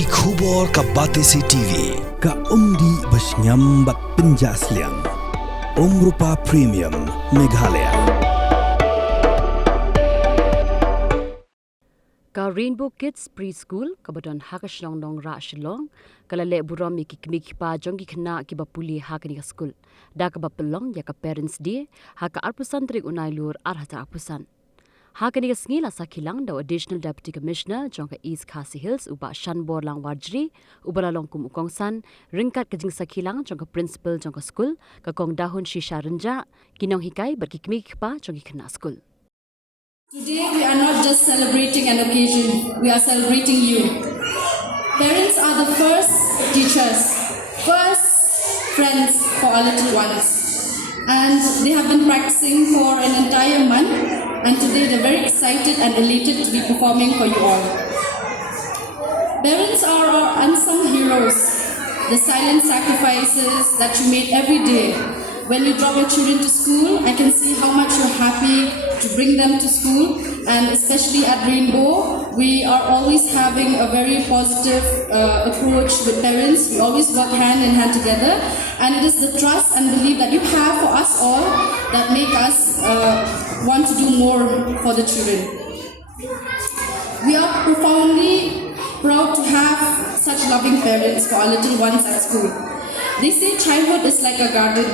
Ki khubor ka Batesi TV. Ka umdi basnyam bat penjaslian. Rupa Premium Meghalaya. Ka Rainbow Kids Preschool kabadon hakashlong dong ra shilong kalale buromi ki Kmie pa jongi khna ki bapuli hakani ka school da ka bapelong ya ka parents day haka arpusan trik unai lur arhata arpusan hakani ka ngila sakilang da additional deputy commissioner jongka East Khasi Hills uba shanbor lang warjri ubala long kum ukongsan ringkat kajing sakilang jongka principal jongka school ka kong dahun shisha renja kinong hikai ber ki Kmie pa jongi khna school. Today we are not just celebrating an occasion, we are celebrating you. Parents are the first teachers, first friends for our little ones. And they have been practicing for an entire month, and today they're very excited and elated to be performing for you all. Parents are our unsung heroes, the silent sacrifices that you made every day. When you drop your children to school, I can see how much you're happy to bring them to school, and especially at Rainbow, we are always having a very positive approach with parents. We always work hand in hand together, and it is the trust and belief that you have for us all that make us want to do more for the children. We are profoundly proud to have such loving parents for our little ones at school. They say childhood is like a garden,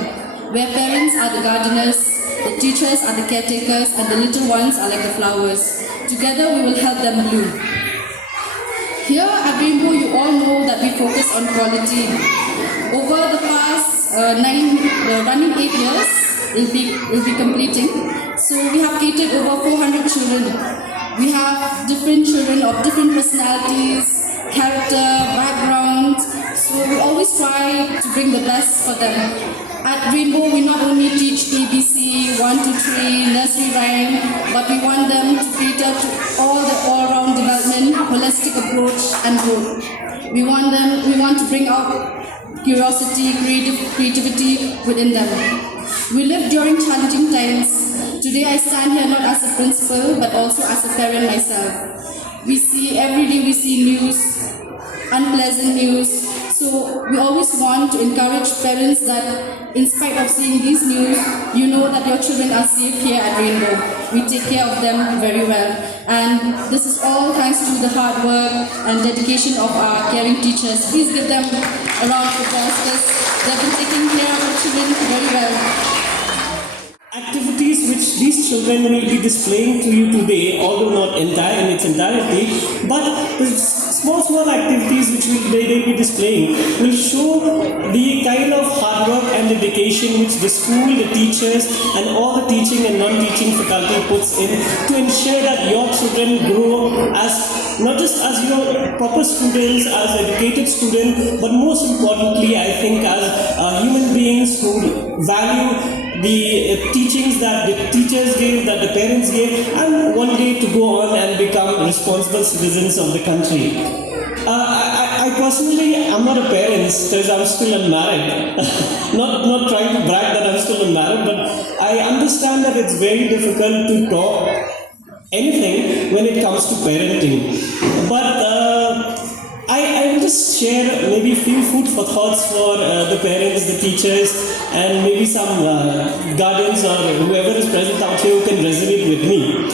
where parents are the gardeners, the teachers are the caretakers, and the little ones are like the flowers. Together we will help them bloom. Here at Rainbow, you all know that we focus on quality. Over the past running 8 years, we'll be completing. So we have catered over 400 children. We have different children of different personalities, character, background. So we always try to bring the best for them. At Rainbow, we not only teach ABC, 1 to 3, nursery rhyme, but we want them to cater to all the all-round development, holistic approach and growth. We want to bring out curiosity, creativity within them. We live during challenging times. Today I stand here not as a principal, but also as a parent myself. Every day we see news, unpleasant news. So we always want to encourage parents that in spite of seeing these news, you know that your children are safe here at Rainbow. We take care of them very well. And this is all thanks to the hard work and dedication of our caring teachers. Please give them a round of applause because they've been taking care of our children very well. Activities which these children will be displaying to you today, although not in its entirety, but the small activities which they will be displaying will show the kind of hard work and dedication which the school, the teachers, and all the teaching and non-teaching faculty puts in to ensure that your children grow as not just as your proper students, as educated students, but most importantly, I think as human beings who value the teachings that the teachers gave, that the parents gave, and one day to go on and become responsible citizens of the country. I personally am not a parent because I'm still unmarried. not trying to brag that I'm still unmarried, but I understand that it's very difficult to talk anything when it comes to parenting. But I will just share maybe few food for thoughts for the parents, the teachers, and maybe some guardians or whoever is present out here who can resonate with me.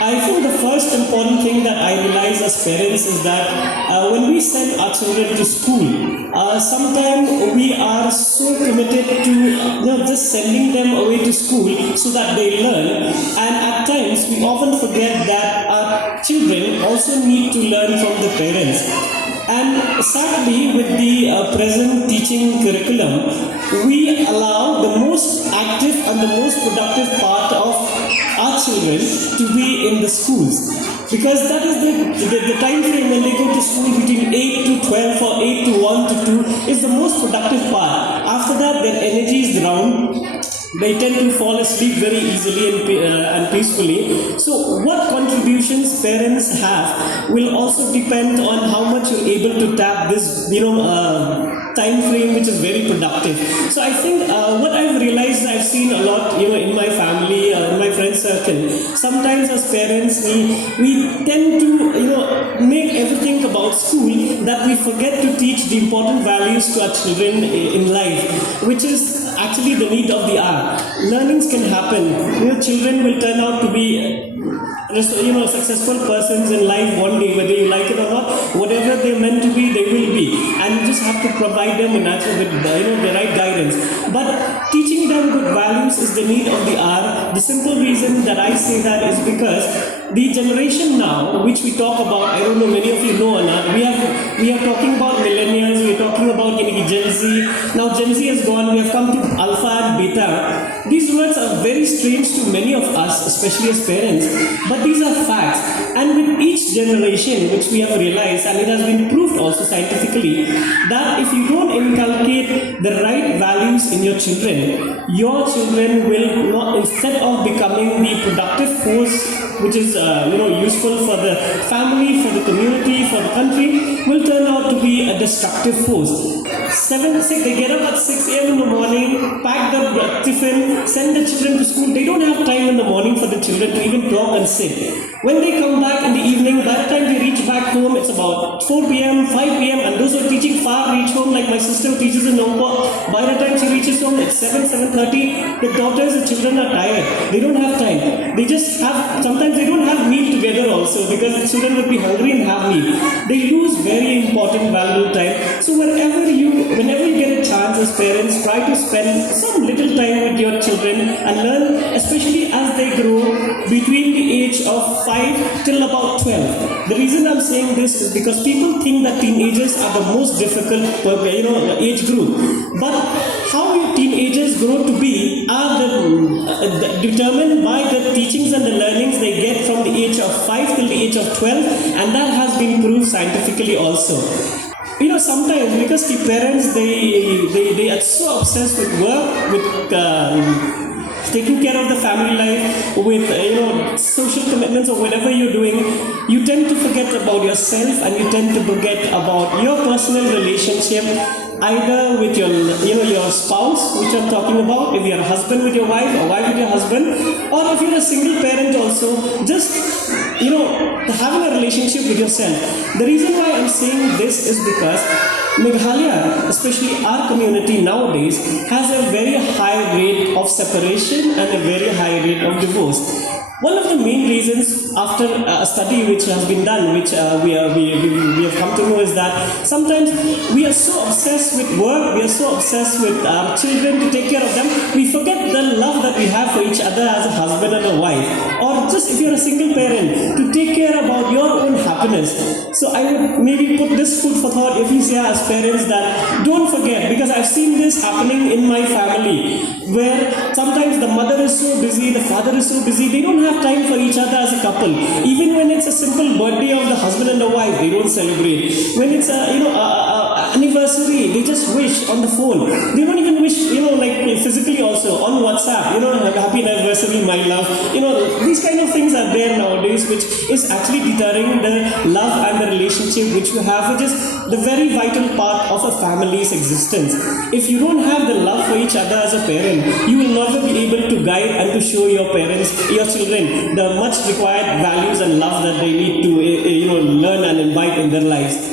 I think the first important thing that I realize as parents is that when we send our children to school, sometimes we are so committed to just sending them away to school so that they learn, and at times we often forget that our children also need to learn from the parents. And sadly, with the present teaching curriculum, we allow the most active and the most productive part of our children to be in the schools. Because that is the time frame when they go to school between 8 to 12 or 8 to 1 to 2 is the most productive part. After that, their energy is down. They tend to fall asleep very easily and peacefully. So what contributions parents have will also depend on how much you able to tap this, time frame which is very productive. So I think what I've realized, I've seen a lot, in my family, in my friend circle. Sometimes as parents, we tend to, make everything about school that we forget to teach the important values to our children in life, which is actually the need of the hour. Learnings can happen. Children will turn out to be successful persons in life one day, whether you like it or not. Whatever they're meant to be, they will be, and you just have to provide them with the right guidance. But teaching them good values is the need of the hour. The simple reason that I say that is because the generation now, which we talk about, I don't know many of you know or not, we are talking about millennials, we are talking about Gen Z. Now Gen Z has gone, we have come to Alpha and Beta. These words are very strange to many of us, especially as parents, but these are facts. And with each generation, which we have realized, and it has been proved also scientifically, that if you don't inculcate the right values in your children will not, instead of becoming the productive force which is useful for the family, for the community, for the country, will turn out to be a destructive force. They get up at 6 a.m. in the morning, pack the tiffin, send the children to school. They don't have time in the morning for the children to even talk and sit. When they come back in the evening, by the time they reach back home, it's about 4 p.m., 5 p.m., and those who are teaching far reach home, like my sister who teaches in Nongpa. By the time she reaches home, it's 7:30. The daughters and children are tired. They don't have time. They just have, sometimes they don't have meal together also, because the children would be hungry and have meal. They lose very important, valuable time. So whenever you get a chance as parents, try to spend some little time with your children and learn, especially as they grow between the age of 5 till about 12. The reason I'm saying this is because people think that teenagers are the most difficult age group. But how your teenagers grow to be are determined by the teachings and the learnings they get from the age of 5 till the age of 12, and that has been proved scientifically also. Sometimes because the parents they are so obsessed with work, with taking care of the family life, with social commitments or whatever you're doing, you tend to forget about yourself, and you tend to forget about your personal relationship, either with your spouse, which I'm talking about, if you're a husband with your wife or wife with your husband, or if you're a single parent also, just having a relationship with yourself. The reason why I'm saying this is because Meghalaya, especially our community nowadays, has a very high rate of separation and a very high rate of divorce. One of the main reasons, after a study which has been done, which we have come to know, is that sometimes we are so obsessed with work, we are so obsessed with our children to take care of them, we forget the love that we have for each other as a husband and a wife, or just if you're a single parent, to take care about your own happiness. So I would maybe put this food for thought if you say as parents that don't forget, because I've seen this happening in my family, where sometimes the mother is so busy, the father is so busy, they don't have time for each other as a couple. Even when it's a simple birthday of the husband and the wife, they don't celebrate. When it's a anniversary, they just wish on the phone. They don't even wish, physically also on WhatsApp. Happy anniversary, my love. These kind of things are there nowadays, which is actually deterring the love and the relationship which you have, which is the very vital part of a family's existence. If you don't have the love for each other as a parent, you will never be able to guide and to show your children, the much required values and love that they need to, learn and imbibe in their lives.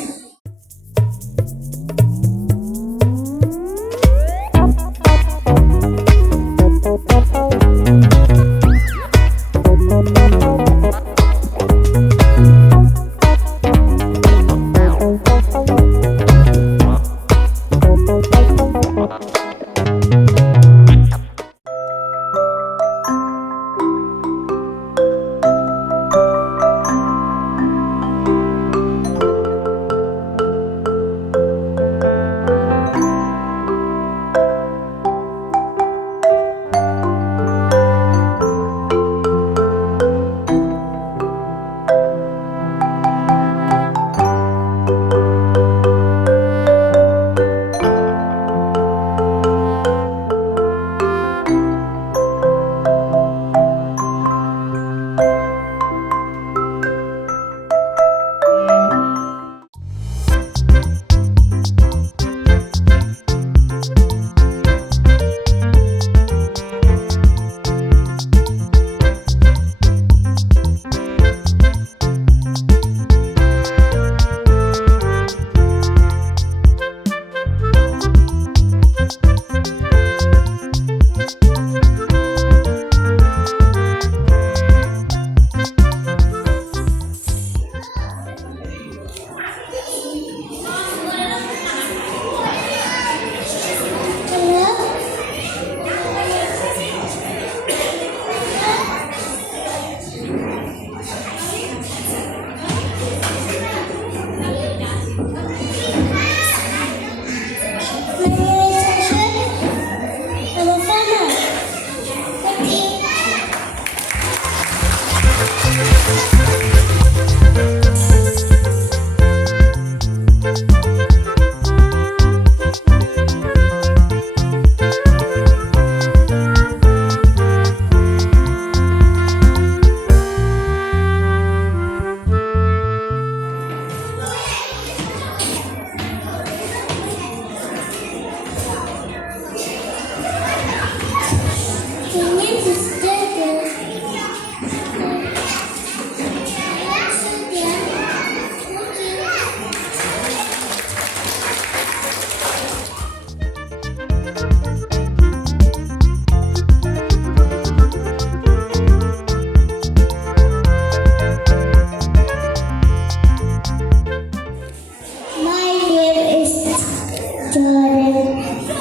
children.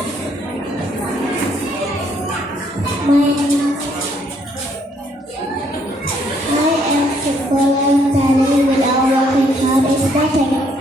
I am successful studying without working hard is nothing.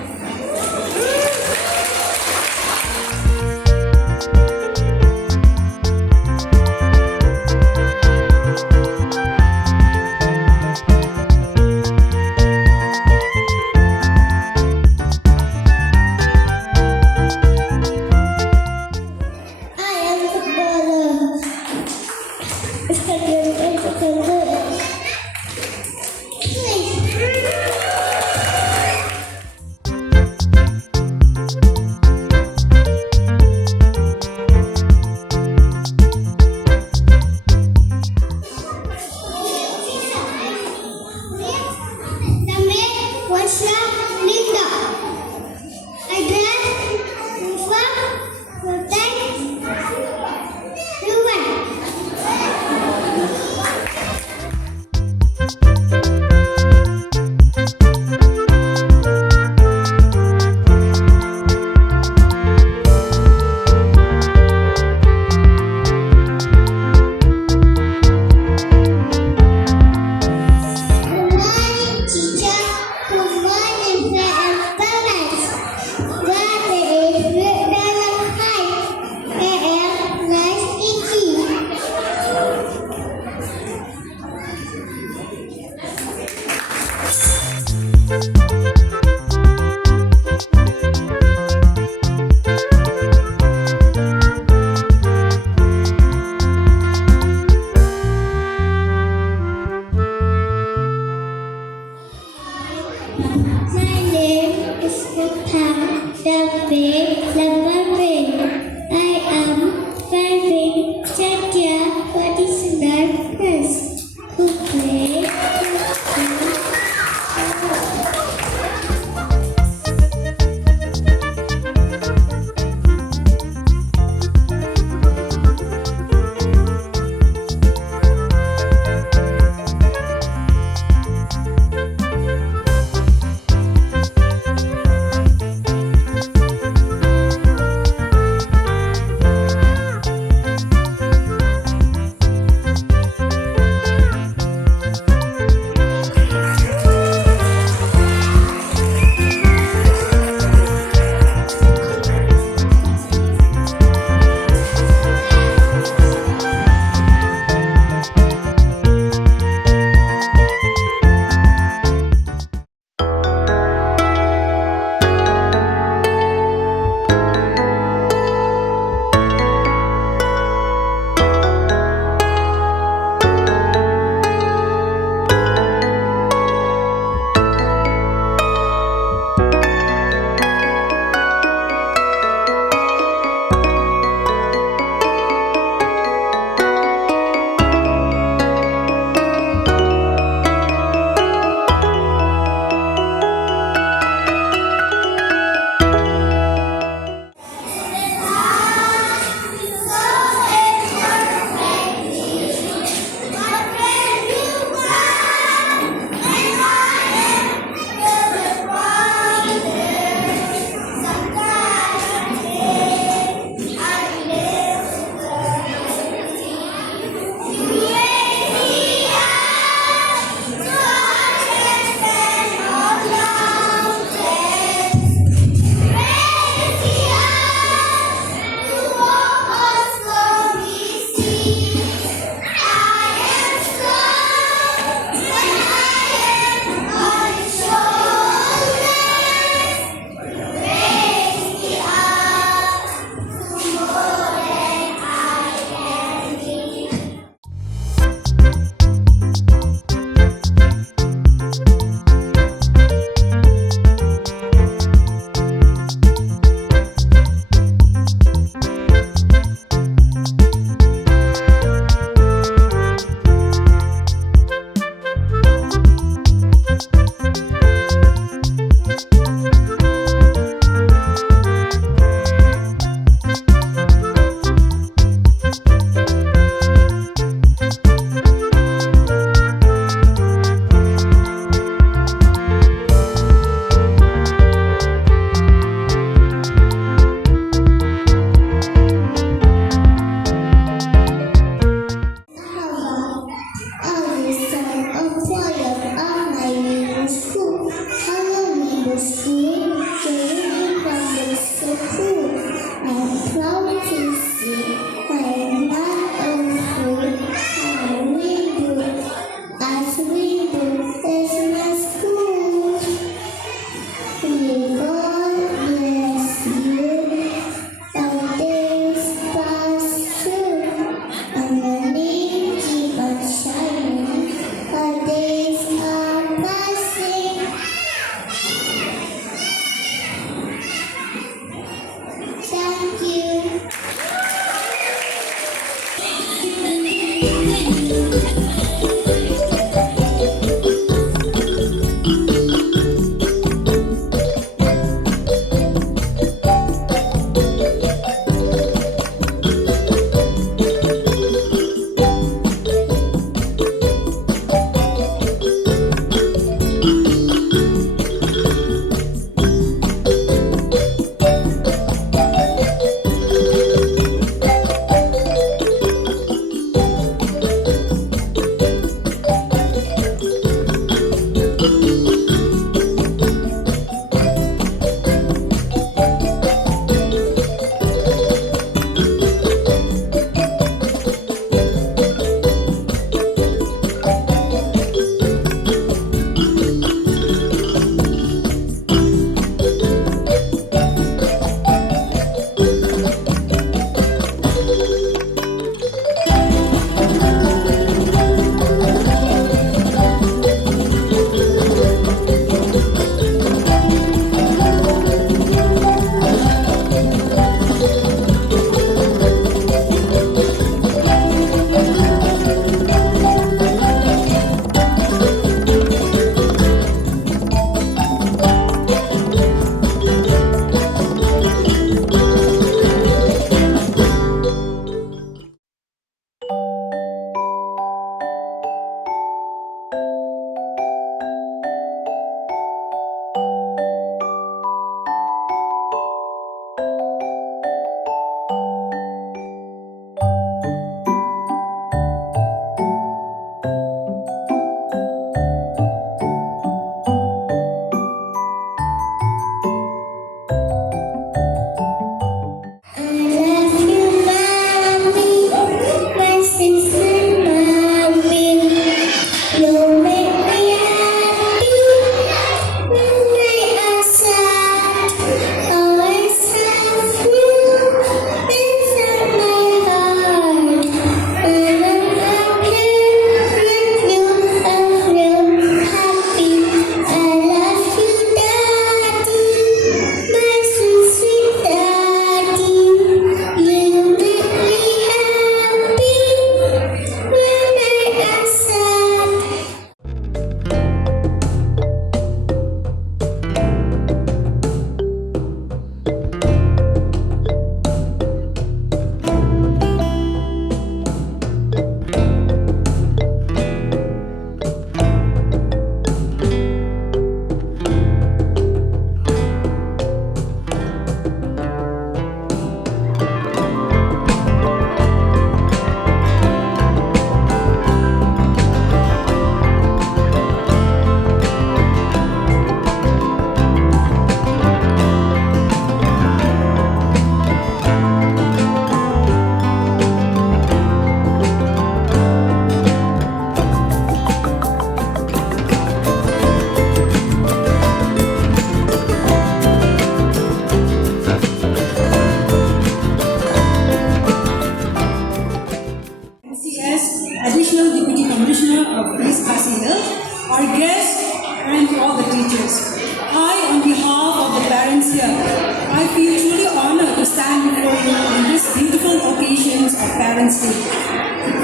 Parents' Day.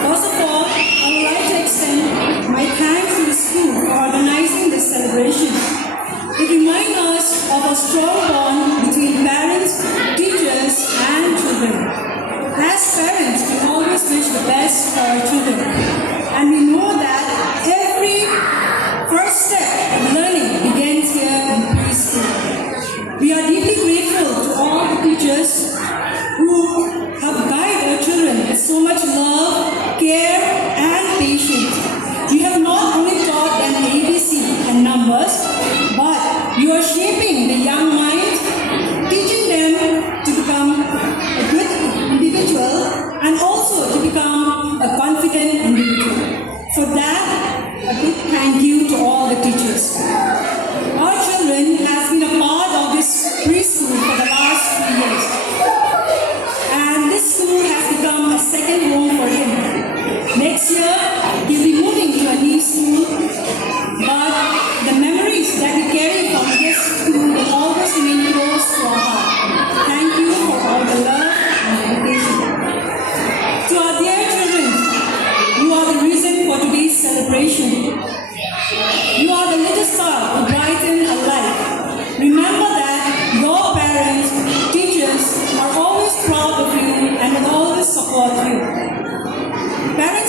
First of all, I would like to extend my thanks to the school for organizing this celebration. It reminds us of a strong bond between parents, teachers, and children. As parents, we always wish the best for our children, and we know that every first step of learning begins here in preschool. We are deeply grateful to all the teachers who have guided our children with so much love, care, and patience. You have not only taught them ABC and numbers, but you are shaping the young minds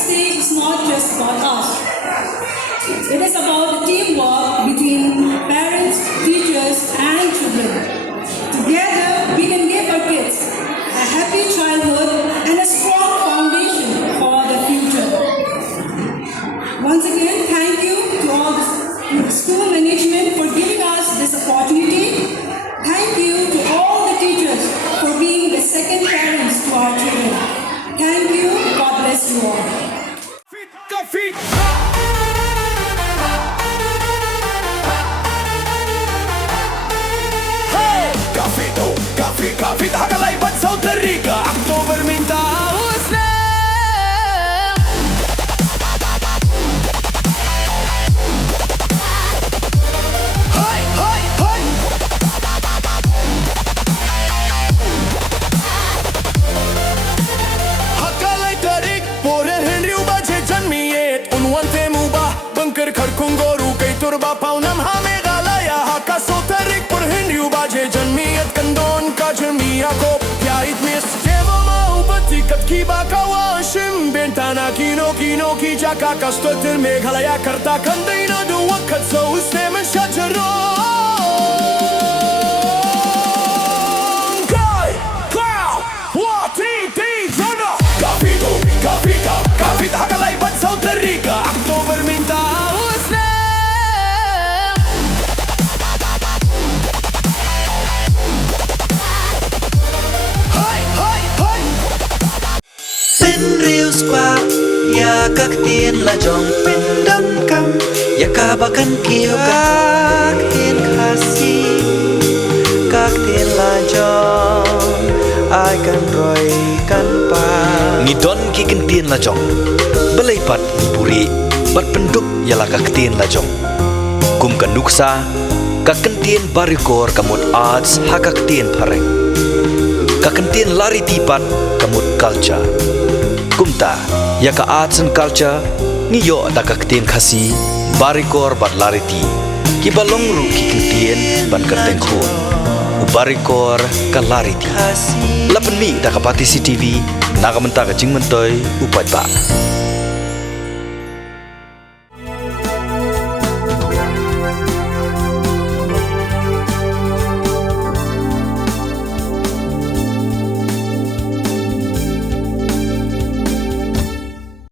Day is not just about us. It is about the teamwork between parents, teachers, and children. Together, we can give our kids a happy childhood and a strong foundation for the future. Once again, thank you to all the school management for giving us this opportunity. Thank you to all the teachers for being the second parents to our children. Thank you. God bless you all. Kafit hakalay bansaw tariga October minta usna Hai hai hai Hakalay tarik Pore henriu baje janmiyet Unwan temuba Bangkar kharkung goru Kay turba paunam hame galaya Hakaso tarik Por henriu baje janmiyet Kandon Kmie ako Piait mis Kevo mau batikat kiba kawashim Bentana kino ki jaka kastotir meghalaya karta kandina du wakat so usne men shajaron Kai Kau Wati Ti Zona Kafit hakalay bansaw tariga October minta usne Riu squat ya các tiên là dòng pin đâm cam ya cả ba căn kiêu các tiên khasi các tiên là dòng ai cần rồi cần pa Ni don ki kan tien la jong Balay pat ni puri Bat penduk yala ka tien la jong Kum kan nuksa Ka kan tien barikor kamut arts ha ka tien pareng Ka kan tien lari tipat kamut culture Kumta ya ka arts and culture Ni yo da ka tien khasi Barikor bat lari ti Ki balong ru ki kan tien ban ka teng khun Barikor ka lari ti Lapan mi da ka pati CTV Naga mentaka jing mentoy upat pak